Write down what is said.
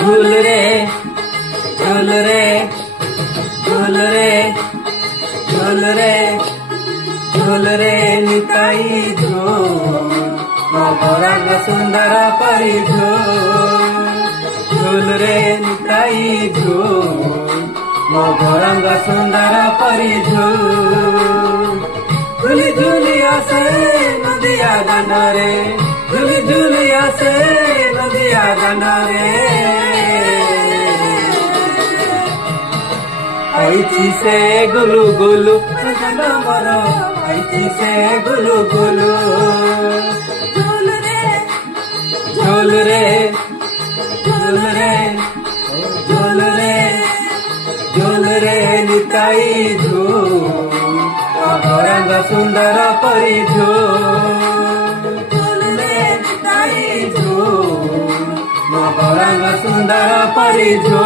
ঝুল রে ঝুল রে ঝুল রে ঝুল রে ঝুল রে নিতাই ঝুল মগরাঙ্গ সুন্দর পরি ঝুল রে নিতাই ঝুল মগরাঙ্গ সুন্দর পরি ঝুলি ঝুলি আসে নদিয়া গানরে ঝুলি ঝুলি আসে নদিয়া গানরে আইছি সে গুলু গুলু মর আইছি সে গুলু গুলু ঝুল রে ঝুল রে ঝুল রে ঝুল রে ঝুল রে নিতাই ঝুল মগরাঙ্গ সুন্দর পরি ঝুল রে নিতাই ঝুল মগরাঙ্গ সুন্দর পরি